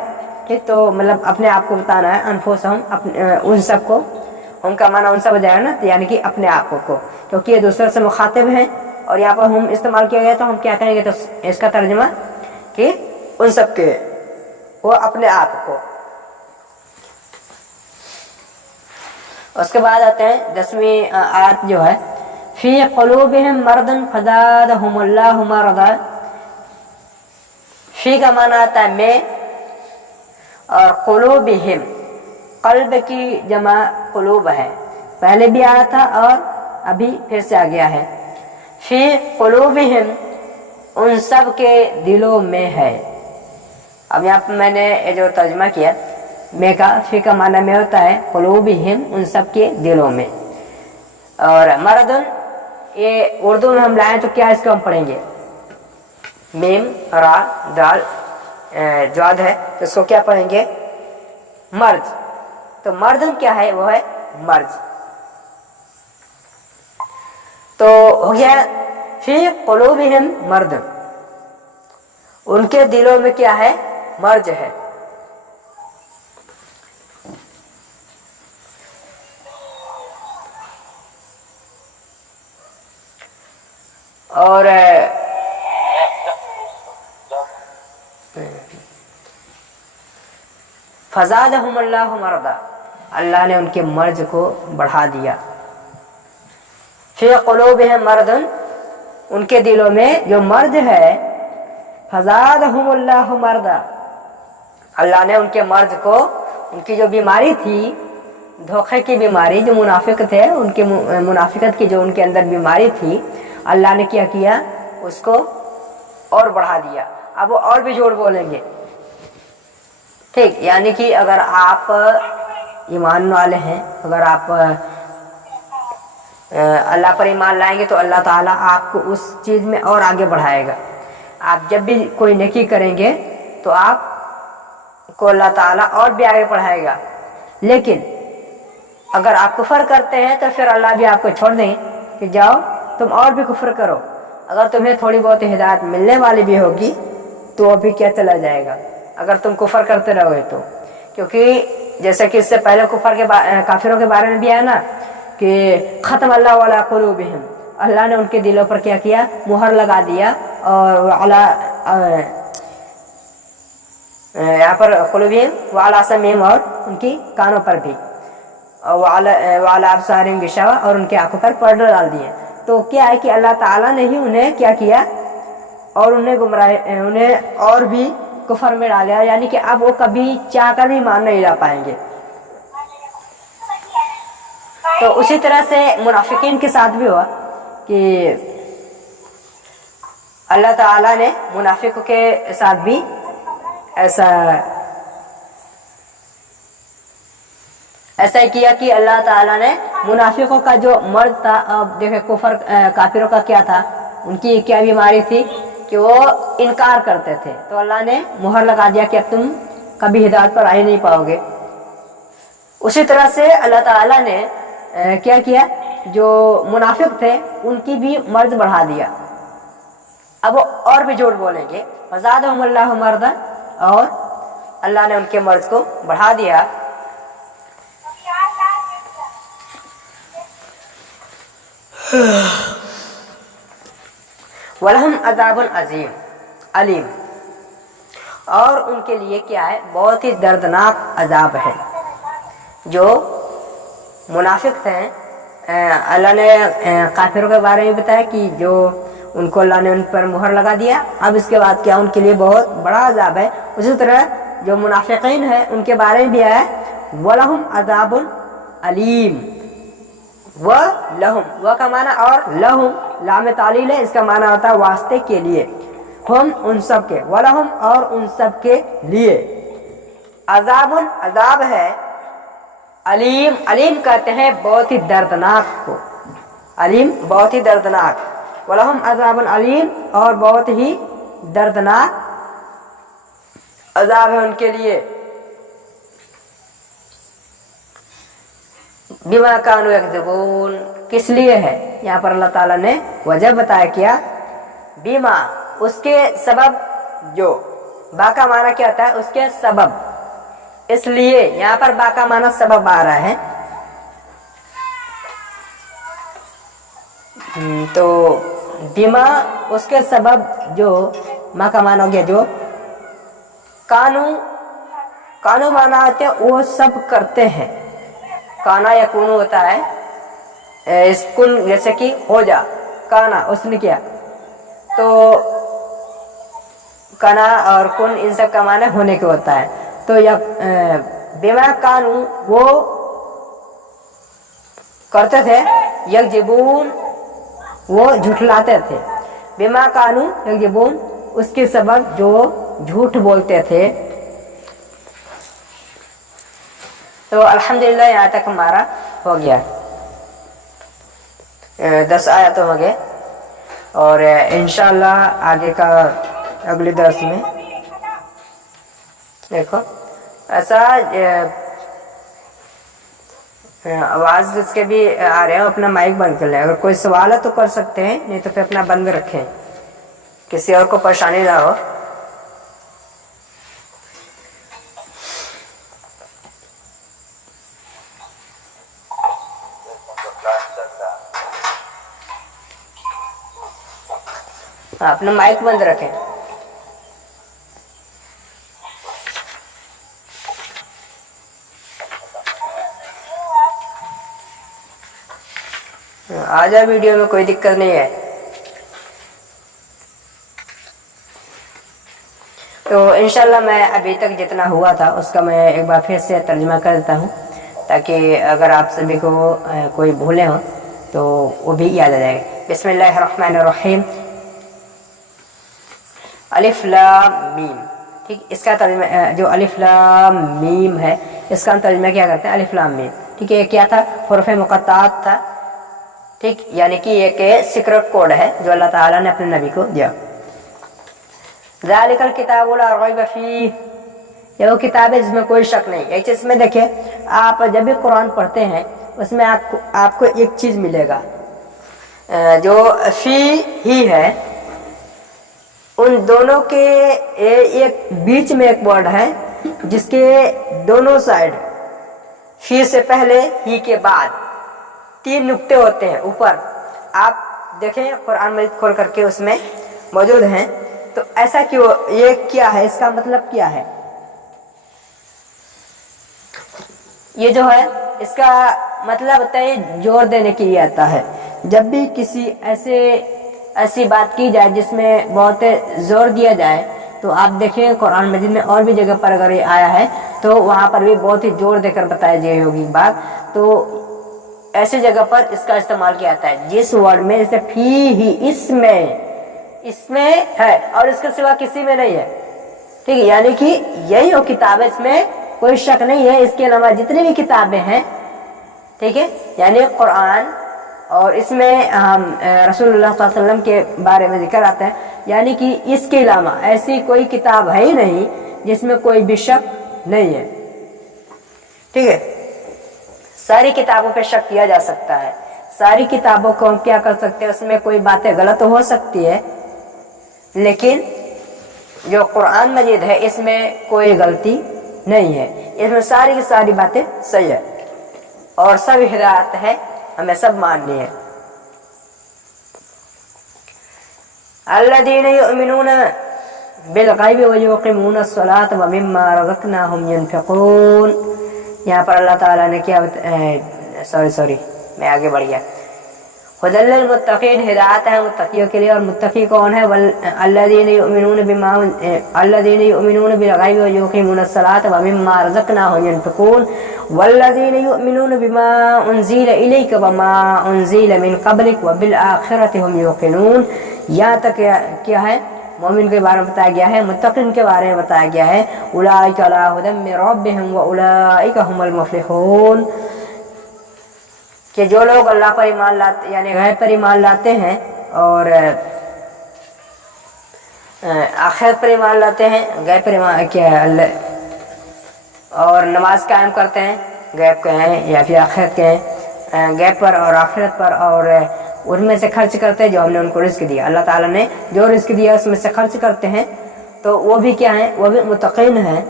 ठीक, तो मतलब अपने आप को बताना है। अनफुसहुम, अपने उन सब को, उनका माना उन सब हो जाएगा ना, तो यानी कि अपने आप को, क्योंकि ये दूसरे से मुखातिब हैं और यहाँ पर हम इस्तेमाल किया गया, तो हम क्या करेंगे, तो इसका तर्जुमा कि उन सब के, वो अपने आप को। उसके बाद आते हैं 10वीं आयत जो है, फी क़ुलूबिहिम मरदन फज़ादहुमुल्लाहु मरदा। फी का माना आता है में, और क़ुलूबिहिम क़ल्ब की जमा क़ुलूब है, पहले भी आया था और अभी फिर से आ गया है। फी क़ुलूबिहिम, उन सब के दिलों में है। अब यहाँ पर मैंने ये जो तर्जुमा किया, में का, फी का माना में होता है क़ुलूबिहिम, उन सब के दिलों में। और मरदन, ये उर्दू में हम लाएं तो क्या इसको हम पढ़ेंगे, मीम रा दाल जाद है, तो इसको क्या पढ़ेंगे, मर्ज। तो मर्दन क्या है, वो है मर्ज। तो हो गया फी क़ुलूबिहिम मर्दन, उनके दिलों में क्या है, मर्ज है। اور فزادہم اللہ مرضا، اللہ نے ان کے مرض کو بڑھا دیا. فی قلوبہم مرض، ان کے دلوں میں جو مرض ہے، فزادہم اللہ مرضا، اللہ نے ان کے مرض کو، ان کی جو بیماری تھی، دھوکے کی بیماری، جو منافق تھے ان کی منافقت کی جو ان کے اندر بیماری تھی، اللہ نے کیا کیا، اس کو اور بڑھا دیا. اب وہ اور بھی جھوٹ بولیں گے. ٹھیک، یعنی کہ اگر آپ ایمان والے ہیں، اگر آپ اللہ پر ایمان لائیں گے تو اللہ تعالیٰ آپ کو اس چیز میں اور آگے بڑھائے گا. آپ جب بھی کوئی نیکی کریں گے تو آپ کو اللہ تعالیٰ اور بھی آگے بڑھائے گا. لیکن اگر آپ کفر کرتے ہیں تو پھر اللہ بھی آپ کو چھوڑ دیں کہ جاؤ تم اور بھی کفر کرو. اگر تمہیں تھوڑی بہت ہدایت ملنے والی بھی ہوگی تو وہ بھی کیا چلا جائے گا اگر تم کفر کرتے رہو تو. کیونکہ جیسے کہ اس سے پہلے کفر کے کافروں کے بارے میں بھی ہے نا کہ ختم اللہ علی قلوبہم، اللہ نے ان کے دلوں پر کیا کیا، مہر لگا دیا. اور یہاں پر قلوبہم وعلی سمعہم، اور ان کی کانوں پر بھی، وعلی ابصارہم غشاوہ، اور ان کے آنکھوں پر پردے ڈال دیے. تو کیا ہے کہ اللہ تعالیٰ نے ہی انہیں کیا کیا، اور انہیں انہیں اور بھی کفر میں ڈالا. یعنی کہ اب وہ کبھی چاہ کر بھی مان نہیں جا پائیں گے. تو اسی طرح سے منافقین کے ساتھ بھی ہوا کہ اللہ تعالیٰ نے منافقوں کے ساتھ بھی ایسا ہی کیا کہ اللہ تعالیٰ نے منافقوں کا جو مرض تھا، اب دیکھیں کفر کافروں کا کیا تھا، ان کی کیا بیماری تھی کہ وہ انکار کرتے تھے. تو اللہ نے مہر لگا دیا کہ اب تم کبھی ہدایت پر آ ہی نہیں پاؤ گے. اسی طرح سے اللہ تعالیٰ نے کیا کیا، جو منافق تھے ان کی بھی مرض بڑھا دیا. اب وہ اور بھی جھوٹ بولیں گے. فزادہم اللہ مرضا، اور اللہ نے ان کے مرض کو بڑھا دیا. وَلَهُمْ عَذَابٌ عَظِيمٌ علیم، اور ان کے لیے کیا ہے، بہت ہی دردناک عذاب ہے. جو منافق تھے، اللہ نے کافروں کے بارے میں بتایا کہ جو ان کو اللہ نے ان پر مہر لگا دیا. اب اس کے بعد کیا، ان کے لیے بہت بڑا عذاب ہے. اسی طرح جو منافقین ہیں ان کے بارے میں بھی ہے وَلَهُمْ عَذَابٌ علیم. وَلَهُمْ، وہ کا معنی، اور لہم لام تعلیل ہے، اس کا معنی ہوتا ہے واسطے کے لیے. ہم ان سب کے، وَلَهُمْ اور ان سب کے لیے، عذاب عذاب ہے، علیم علیم کہتے ہیں بہت ہی دردناک کو. علیم بہت ہی دردناک. وَلَهُمْ عَذَابٌ علیم، اور بہت ہی دردناک عذاب ہے ان کے لیے. بما کانوا یکذبون، کس لیے ہے، یہاں پر اللہ تعالیٰ نے وجہ بتایا کیا، بما اس کے سبب. جو با کا معنی کیا ہوتا ہے، اس کے سبب. اس لیے یہاں پر با کا معنی سبب آ رہا ہے. تو بما اس کے سبب، جو ما کا معنی ہو گیا جو کانو معنی آتے ہیں وہ سب کرتے ہیں. کانا یا کونو ہوتا ہے اس کن، جیسے کہ ہو جا، کانا اس نے کیا. تو کانا اور کن ان سب کا معنی ہونے کے ہوتا ہے. تو بما کانو وہ کرتے تھے، یکذبون وہ جھٹلاتے تھے. بما کانو یکذبون اس کے سبب جو جھوٹ بولتے تھے. تو الحمدللہ یہاں تک ہمارا ہو گیا، 10 آیات ہو گئے. اور انشاءاللہ آگے کا اگلے درس میں دیکھو ایسا آواز اس کے بھی آ رہے ہیں، اپنا مائک بند کر لیں. اگر کوئی سوال ہے تو کر سکتے ہیں، نہیں تو پھر اپنا بند رکھیں، کسی اور کو پریشانی نہ ہو. अपना माइक बंद रखें। आ जा वीडियो में, कोई दिक्कत नहीं है। तो इंशाल्लाह मैं अभी तक जितना हुआ था उसका मैं एक बार फिर से तर्जुमा कर देता हूँ, ताकि अगर आप सभी को कोई भूले हो तो वो भी याद आ जाएगा। बिस्मिल्लाहिर्रहमानिर्रहीम, अलिफ लाम मीम। ठीक, इसका तर्जुमा जो अलिफ लाम मीम है इसका तर्जुमा क्या करते हैं, अलिफ लाम मीम। ठीक है, ये क्या था, हुरूफ मुक़त्ताअत था। ठीक, यानी कि एक सीक्रेट कोड है जो अल्लाह ताला ने अपने नबी को दिया। ज़ालिकल किताबु ला रैब फीह, ये वो किताब है जिसमें कोई शक नहीं। एक चीज़ में देखिए, आप जब भी कुरान पढ़ते हैं उसमें आपको एक चीज़ मिलेगा, जो फी ही है, उन दोनों के एक बीच में एक वर्ड है जिसके दोनों साइड फी से पहले ही के बाद 3 नुक्ते होते हैं ऊपर। आप देखें कुरान मजीद खोल करके उसमें मौजूद हैं। तो ऐसा क्यों, ये क्या है, इसका मतलब क्या है? ये जो है इसका मतलब होता है जोर देने के लिए आता है। जब भी किसी ऐसी बात की जाए जिसमें बहुत जोर दिया जाए, तो आप देखें कुरान मजीद में और भी जगह पर अगर ये आया है तो वहाँ पर भी बहुत ही जोर देकर बताई गई होगी बात। तो ऐसी जगह पर इसका इस्तेमाल किया जाता है जिस वर्ड में, जैसे फी ही, इसमें है और इसके सिवा किसी में नहीं है। ठीक है, यानी कि यही वो किताब है, इसमें कोई शक नहीं है। इसके अलावा जितनी भी किताबें हैं, ठीक है, यानी कुरान, और इसमें हम रसूलुल्लाह सल्लल्लाहु अलैहि वसल्लम के बारे में जिक्र आता है, यानी कि इसके अलावा ऐसी कोई किताब है ही नहीं जिसमें कोई भी शक नहीं है। ठीक है, सारी किताबों पे शक किया जा सकता है, सारी किताबों को हम क्या कर सकते हैं, उसमें कोई बातें गलत हो सकती है, लेकिन जो कुरान मजीद है इसमें कोई गलती नहीं है, इसमें सारी की सारी बातें सही है और सब हिदायत है, हमें सब माननी है। अल्लज़ीना युमिनूना बिल गैबि व युक़ीमूना अस्सलात व मिम्मा रज़क़नाहुम युनफ़िक़ून। यहाँ पर अल्लाह ताला ने क्या सॉरी मैं आगे बढ़ गया। हुदल लिल मुत्तक़ीन, हिदायत है मुत्तक़ियों के लिए, और मुत्तक़ी कौन है? अल्लज़ीना युमिनूना बिल गैबि व युक़ीमूना अस्सलात व मिम्मा रज़क़नाहुम युनफ़िक़ून वल्लज़ीना युमिनूना बिमा उन्ज़िला इलैका व मा उन्ज़िला मिन क़ब्लिक व बिल आखिरति हुम युक़िनून। यहाँ तक क्या है, मोमिन के बारे में बताया गया है, मुत्तक़ीन के बारे में बताया गया है। उलाइका अला हुदम मिन रब्बिहिम व उलाइका हुमुल मुफ़्लिहून, कि जो लोग अल्लाह पर ईमान लाते, यानी गैब पर ईमान लाते हैं और आखिरत पर ईमान लाते हैं, गैब पर ईमान क्या है अल्लाह, और नमाज कायम करते हैं, गैब के हैं या फिर आखिरत के हैं, गैब पर और आखिरत पर, और उनमें से खर्च करते हैं जो हमने उनको रिस्क दिया। अल्लाह ताला ने जो रिस्क दिया उसमें से खर्च करते हैं, तो वो भी क्या है, वो भी मुत्तक़ीन हैं।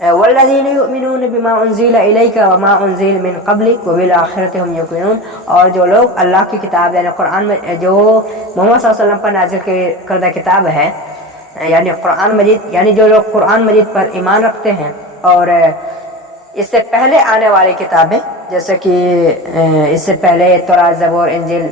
वल्लज़ीना युमिनूना बिमा उन्ज़िला इलैका व मा उन्ज़िला मिन क़ब्लिक व बिल आखिरति हुम युक़िनून, और जो लोग अल्लाह की किताब यानी कुरान में जो मोहम्मद सल्लल्लाहु अलैहि वसल्लम पर नाज़िल करदा किताब है, यानी कुरान मजीद, यानी जो लोग कुरान मजीद पर ईमान रखते हैं और इससे पहले आने वाली किताबें, जैसे कि इससे पहले तौरात, ज़बूर, इंजील,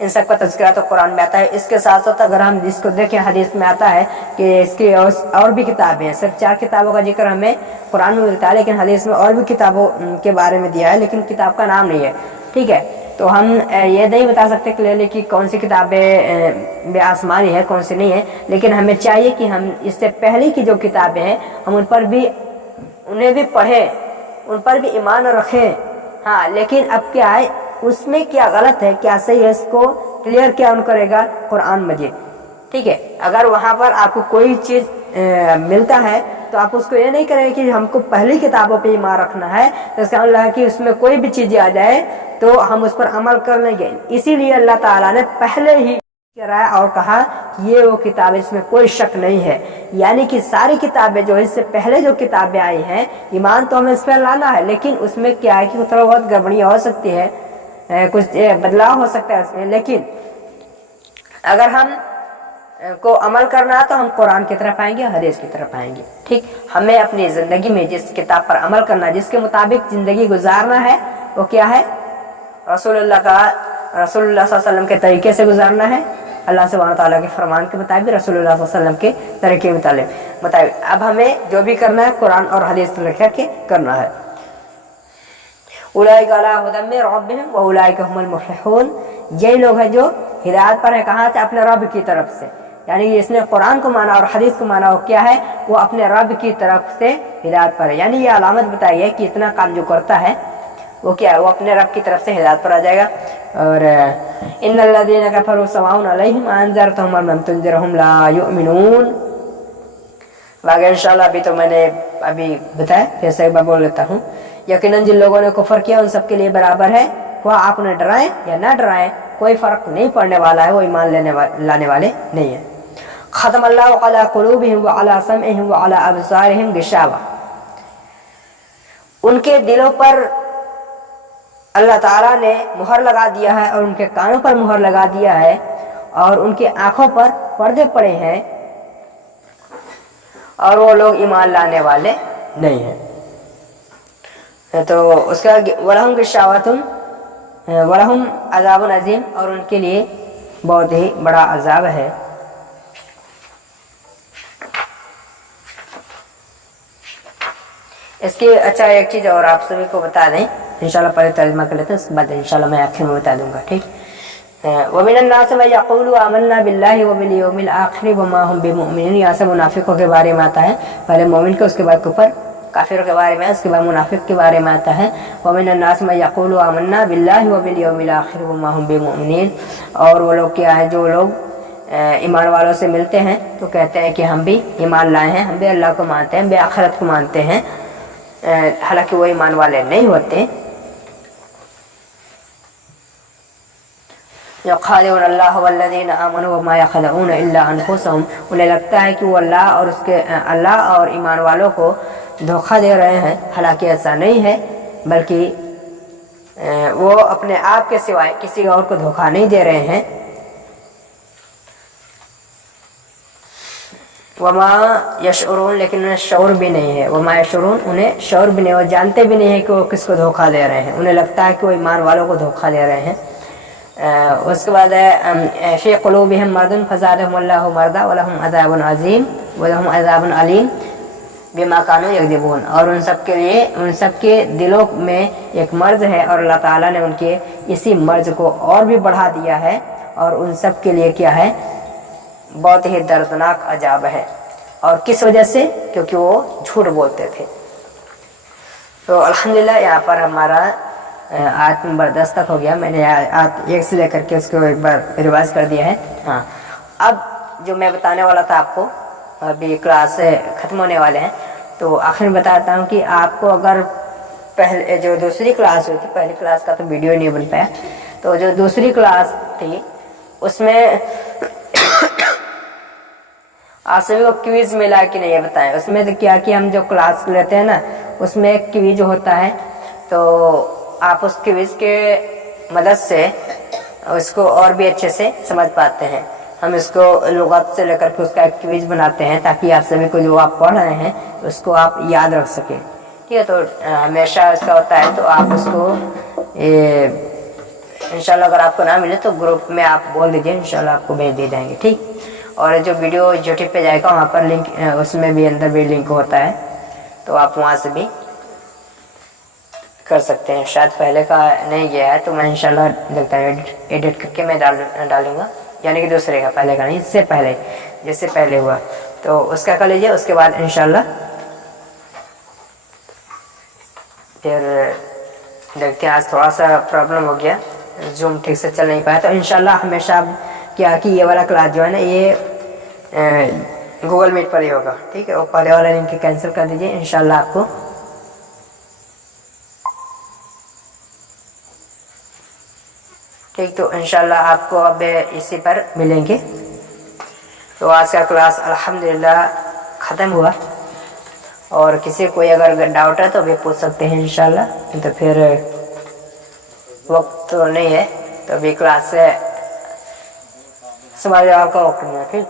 इन सब का तज़किरा तो कुरान में आता है। इसके साथ साथ अगर हम इसको देखें, हदीस में आता है कि इसकी और भी किताबें हैं। सिर्फ 4 किताबों का जिक्र हमें कुरान में मिलता है, लेकिन हदीस में और भी किताबों के बारे में दिया है, लेकिन किताब का नाम नहीं है। ठीक है, तो हम ये नहीं बता सकते क्लियरली कि कौन सी किताबें आसमानी है, कौन सी नहीं है, लेकिन हमें चाहिए कि हम इससे पहले की जो किताबें हैं हम उन्हें भी पढ़ें, उन पर भी ईमान रखें। हाँ, लेकिन अब क्या है, उसमें क्या गलत है क्या सही है, इसको क्लियर क्या उन करेगा कुरान मजीद। ठीक है, अगर वहाँ पर आपको कोई चीज़ मिलता है तो आप उसको ये नहीं करेंगे कि हमको पहली किताबों पे ईमान रखना है, तो इसका मतलब है कि उसमें कोई भी चीज़ आ जाए तो हम उस पर अमल कर लेंगे। इसीलिए अल्लाह ताला ने पहले ही कराया और कहा कि ये वो किताब, इसमें कोई शक नहीं है। यानी कि सारी किताबें जो इससे पहले जो किताबें आई हैं, ईमान तो हमें इस पर लाना है, लेकिन उसमें क्या है कि थोड़ा बहुत गड़बड़ियाँ हो सकती है, कुछ बदलाव हो सकता है उसमें। लेकिन अगर हम को अमल करना है तो हम कुरान की तरफ आएंगे, हदीस की तरफ आएंगे। ठीक, हमें अपनी ज़िंदगी में जिस किताब पर अमल करना, जिसके मुताबिक ज़िंदगी गुजारना है, वो क्या है? रसूलुल्लाह सल्लल्लाहु अलैहि वसल्लम के तरीके से गुजारना है, अल्लाह सुब्हानहू तआला के फरमान के मुताबिक, रसूलुल्लाह सल्लल्लाहु अलैहि वसल्लम के तरीके के मुताबिक। अब हमें जो भी करना है कुरान और हदीस रख के करना है। उलाइका अला हुदम मिन रब्बिहिम व उलाइका हुमुल मुफ्लिहून, यही लोग हैं जो हिदायत पर है। कहाँ से? अपने रब की तरफ से। यानी इसने कुरान को माना और हदीस को माना, वो क्या है? वो अपने रब की तरफ से हिदायत पर है। यानी ये अलामत बताई है कि इतना काम जो करता है वो क्या है? वो अपने रब की तरफ से हिदायत पर आ जाएगा। और इन्नल लज़ीना कफ़रू सवाउन अलैहिम अअनज़रतहुम अम लम तुनज़िरहुम ला युमिनून। आगे इंशाल्लाह अभी तो मैंने अभी बताया, फिर से एक बार बोल लेता हूँ। यकीनन जिन लोगों ने कुफर किया उन सबके लिए बराबर है, वह आप उन्हें डराएं या ना डराएं, कोई फर्क नहीं पड़ने वाला है, वो ईमान लाने वाले नहीं है। खत्म अल्लाहु अला कुलूबिहिम व अला समइहिम व अला अबसारिहिम गिशावा, उनके दिलों पर अल्लाह ताला ने मुहर लगा दिया है और उनके कानों पर मुहर लगा दिया है और उनकी आंखों पर पर्दे पड़े हैं और वो लोग ईमान लाने वाले नहीं हैं। तो उसका वलहुम गिशावतुन वलहुम अज़ाबुन अज़ीम, और उनके लिए बहुत ही बड़ा अज़ाब है। इसकी अच्छा एक चीज़ और आप सभी को बता दें, इंशाल्लाह पहले तर्जुमा कर लेते हैं, उसके बाद इंशाल्लाह मैं आखिर में बता दूंगा। ठीक, वमिनन नास मन यक़ूलु आमन्ना बिल्लाहि व बिल यौमिल आखिर व मा हुम बिमुमिनीन, यहाँ से मुनाफिकों के बारे में आता है, पहले मोमिन के, उसके बाद कुफर काफिरों के बारे में, उसके बाद मुनाफिक के बारे में आता है। वमिनन नास मन यक़ूलु आमन्ना बिल्लाहि व बिल यौमिल आखिर व मा हुम बिमुमिनीन, और वो लोग क्या है? जो लोग ईमान वालों से मिलते हैं तो कहते हैं कि हम भी ईमान लाए हैं, हम भी अल्लाह को मानते हैं, हम भी आखिरत को मानते हैं, हालांकि वो ईमान वाले नहीं होते। यख़ादिऊन अल्लाह वल्लज़ीना आमनू वमा यख़दऊन इल्ला अनफुसहुम, उन्हें लगता है कि वो अल्लाह और ईमान वालों को धोखा दे रहे हैं, हालांकि ऐसा नहीं है, बल्कि वो अपने आप के सिवाय किसी और को धोखा नहीं दे रहे हैं। वमा यशउरून, लेकिन उन्हें शऊर भी नहीं है। वमा यशउरून, उन्हें शऊर भी नहीं, वो जानते भी नहीं है कि वो किसको धोखा दे रहे हैं, उन्हें लगता है कि वो ईमान वालों को धोखा दे रहे हैं। उसके बाद है फ़ी क़ुलूबिहिम मरदुन फ़ज़ादहुमुल्लाहु मरदा व लहुम अज़ाबुन अज़ीम व लहुम अज़ाबुन अलीम बिमा कानू यकज़िबून, और उन सब के लिए, उन सब के दिलों में एक मर्ज है और अल्लाह ताला ने उनके इसी मर्ज को और भी बढ़ा दिया है, और उन सब के लिए क्या है? बहुत ही दर्दनाक अजाब है। और किस वजह से? क्योंकि वो झूठ बोलते थे। तो अल्हम्दुलिल्लाह यहाँ पर हमारा आयत नंबर 10 तक हो गया। मैंने आयत 1 से लेकर के उसको एक बार रिवाइज कर दिया है। हाँ, अब जो मैं बताने वाला था आपको, अभी क्लास ख़त्म होने वाले हैं, तो आखिर में बताता हूँ कि आपको अगर पहले जो दूसरी क्लास हुई थी, पहली क्लास का तो वीडियो नहीं बन पाया, तो जो दूसरी क्लास थी उसमें आप सभी को क्विज मिला कि नहीं ये बताएं। उसमें तो क्या कि हम जो क्लास लेते हैं ना, उसमें एक क्विज होता है, तो आप उस क्विज के मदद से उसको और भी अच्छे से समझ पाते हैं। हम इसको लुग़त से लेकर के उसका एक क्विज बनाते हैं ताकि आप सभी को जो आप पढ़ रहे हैं उसको आप याद रख सकें। ठीक है, तो हमेशा ऐसा होता है, तो आप उसको इंशाल्लाह अगर आपको ना मिले तो ग्रुप में आप बोल दीजिए, इंशाल्लाह आपको भेज दिए जाएंगे। ठीक, और जो वीडियो यूट्यूब पे जाएगा वहाँ पर लिंक, उसमें भी अंदर भी लिंक होता है, तो आप वहाँ से भी कर सकते हैं। शायद पहले का नहीं गया है, तो मैं इंशाल्लाह देखता हूँ एडिट करके मैं डालूँगा, यानी कि दूसरे का, पहले का नहीं, इससे पहले जिससे पहले हुआ तो उसका कर लीजिए। उसके बाद इंशाल्लाह फिर देखते हैं। आज थोड़ा सा प्रॉब्लम हो गया, जूम ठीक से चल नहीं पाया, तो इंशाल्लाह हमेशा क्या कि ये वाला क्लास जो है ना, ये गूगल मीट पर ही होगा। ठीक है, वो पहले वाला लिंक कैंसिल कर दीजिए, इंशाल्लाह आपको ठीक। तो इंशाल्लाह आपको अब इसी पर मिलेंगे। तो आज का क्लास अल्हम्दुलिल्लाह ख़त्म हुआ, और किसी कोई अगर डाउट है तो भी पूछ सकते हैं इंशाल्लाह। तो फिर वक्त तो नहीं है, तो अभी क्लास से सवाल जवाब का वक्त नहीं है। ठीक।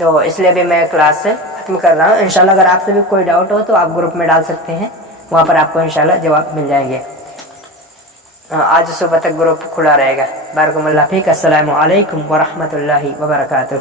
تو اس لیے بھی میں کلاس سے ختم کر رہا ہوں. انشاءاللہ اگر آپ سے بھی کوئی ڈاؤٹ ہو تو آپ گروپ میں ڈال سکتے ہیں, وہاں پر آپ کو انشاءاللہ جواب مل جائیں گے. آج صبح تک گروپ کھلا رہے گا. بارکم اللہ فیک. السلام علیکم ورحمۃ اللہ وبرکاتہ.